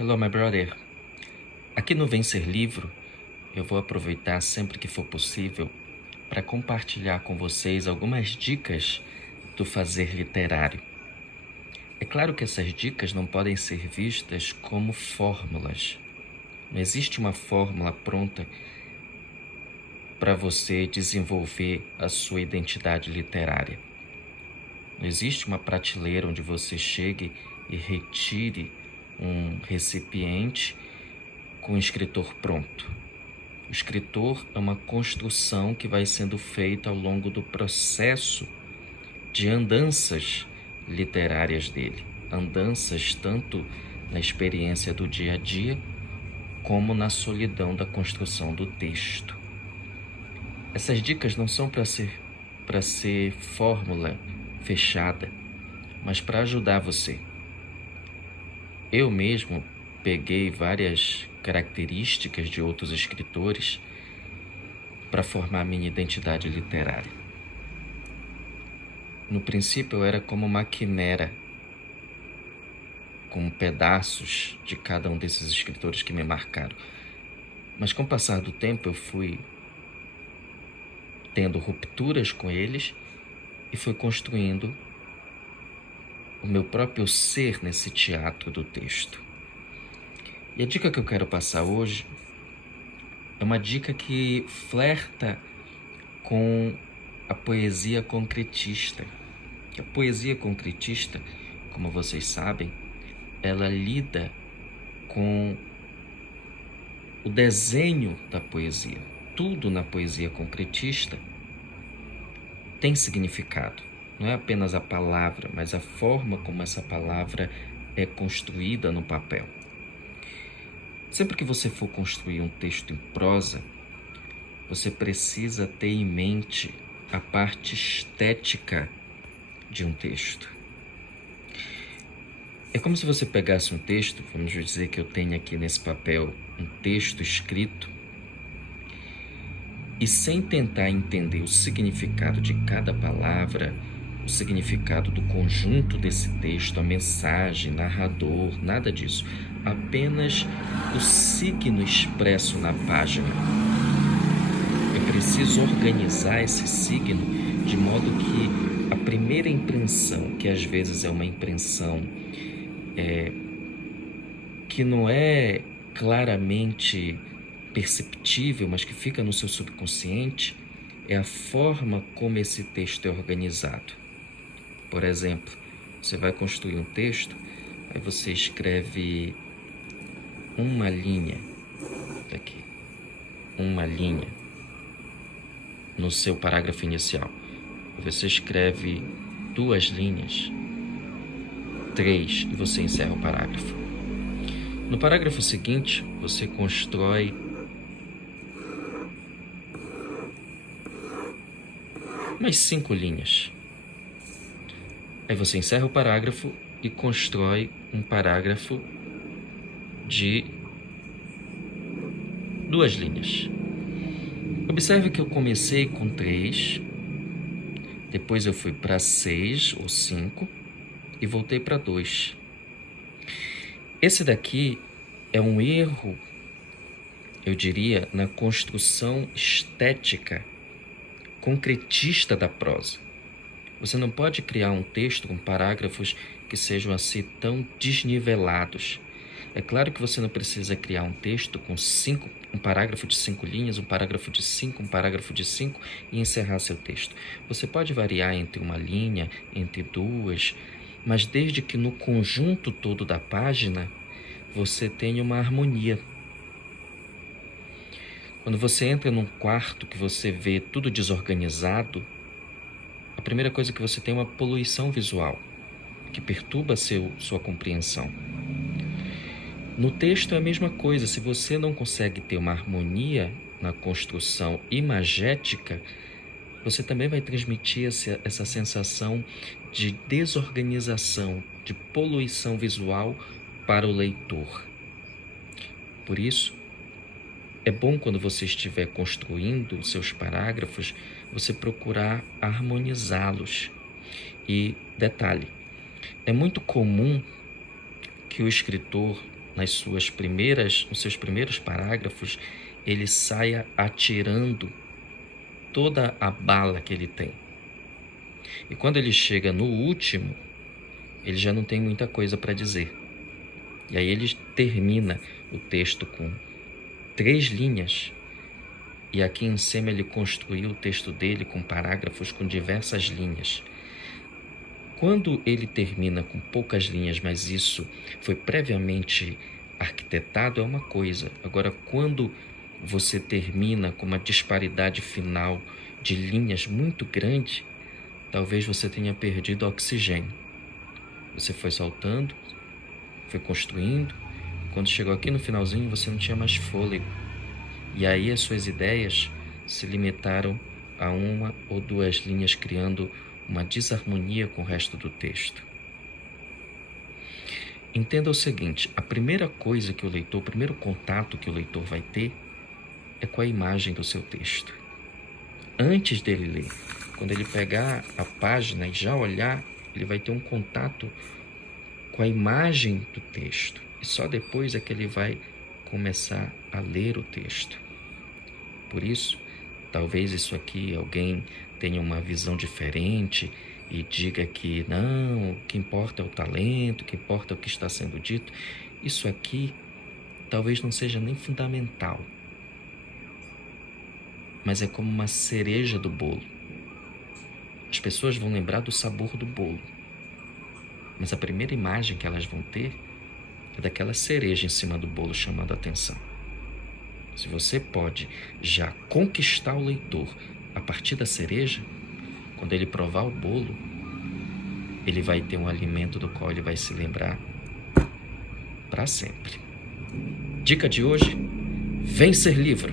Hello, my brother. Aqui no Vencer Livro, eu vou aproveitar sempre que for possível para compartilhar com vocês algumas dicas do fazer literário. É claro que essas dicas não podem ser vistas como fórmulas. Não existe uma fórmula pronta para você desenvolver a sua identidade literária. Não existe uma prateleira onde você chegue e retire um recipiente com um escritor pronto. O escritor é uma construção que vai sendo feita ao longo do processo de andanças literárias dele. Andanças tanto na experiência do dia a dia, como na solidão da construção do texto. Essas dicas não são para ser fórmula fechada, mas para ajudar você. Eu mesmo peguei várias características de outros escritores para formar minha identidade literária. No princípio eu era como uma quimera, com pedaços de cada um desses escritores que me marcaram. Mas com o passar do tempo eu fui tendo rupturas com eles e fui construindo o meu próprio ser nesse teatro do texto. E a dica que eu quero passar hoje é uma dica que flerta com a poesia concretista. A poesia concretista, como vocês sabem, ela lida com o desenho da poesia. Tudo na poesia concretista tem significado. Não é apenas a palavra, mas a forma como essa palavra é construída no papel. Sempre que você for construir um texto em prosa, você precisa ter em mente a parte estética de um texto. É como se você pegasse um texto, vamos dizer que eu tenho aqui nesse papel um texto escrito, e sem tentar entender o significado de cada palavra, o significado do conjunto desse texto, a mensagem, narrador, nada disso. Apenas o signo expresso na página. Eu preciso organizar esse signo de modo que a primeira impressão, que às vezes é uma impressão que não é claramente perceptível, mas que fica no seu subconsciente, é a forma como esse texto é organizado. Por exemplo, você vai construir um texto, aí você escreve uma linha no seu parágrafo inicial. Você escreve 2 linhas, 3, e você encerra o parágrafo. No parágrafo seguinte, você constrói umas 5 linhas. Aí você encerra o parágrafo e constrói um parágrafo de 2 linhas. Observe que eu comecei com 3, depois eu fui para 6 ou 5 e voltei para 2. Esse daqui é um erro, eu diria, na construção estética concretista da prosa. Você não pode criar um texto com parágrafos que sejam assim tão desnivelados. É claro que você não precisa criar um texto com um parágrafo de 5 linhas, um parágrafo de 5, um parágrafo de 5 e encerrar seu texto. Você pode variar entre uma linha, entre 2, mas desde que no conjunto todo da página você tenha uma harmonia. Quando você entra num quarto que você vê tudo desorganizado, a primeira coisa que você tem é uma poluição visual, que perturba sua compreensão. No texto é a mesma coisa. Se você não consegue ter uma harmonia na construção imagética, você também vai transmitir essa sensação de desorganização, de poluição visual para o leitor. Por isso, é bom quando você estiver construindo seus parágrafos, você procurar harmonizá-los. E detalhe, é muito comum que o escritor nos seus primeiros parágrafos, ele saia atirando toda a bala que ele tem. E quando ele chega no último, ele já não tem muita coisa para dizer. E aí ele termina o texto com 3 linhas. E aqui em cima ele construiu o texto dele com parágrafos com diversas linhas. Quando ele termina com poucas linhas, mas isso foi previamente arquitetado, é uma coisa. Agora, quando você termina com uma disparidade final de linhas muito grande, talvez você tenha perdido oxigênio. Você foi saltando, foi construindo, quando chegou aqui no finalzinho você não tinha mais fôlego. E aí as suas ideias se limitaram a 1 ou 2 linhas, criando uma desarmonia com o resto do texto. Entenda o seguinte, a primeira coisa que o primeiro contato que o leitor vai ter é com a imagem do seu texto. Antes dele ler, quando ele pegar a página e já olhar, ele vai ter um contato com a imagem do texto. E só depois é que ele vai começar a ler o texto. Por isso, talvez isso aqui alguém tenha uma visão diferente e diga que não, o que importa é o talento, o que importa é o que está sendo dito. Isso aqui talvez não seja nem fundamental, mas é como uma cereja do bolo. As pessoas vão lembrar do sabor do bolo, mas a primeira imagem que elas vão ter é daquela cereja em cima do bolo chamando a atenção. Se você pode já conquistar o leitor a partir da cereja, quando ele provar o bolo, ele vai ter um alimento do qual ele vai se lembrar para sempre. Dica de hoje: vem ser livre.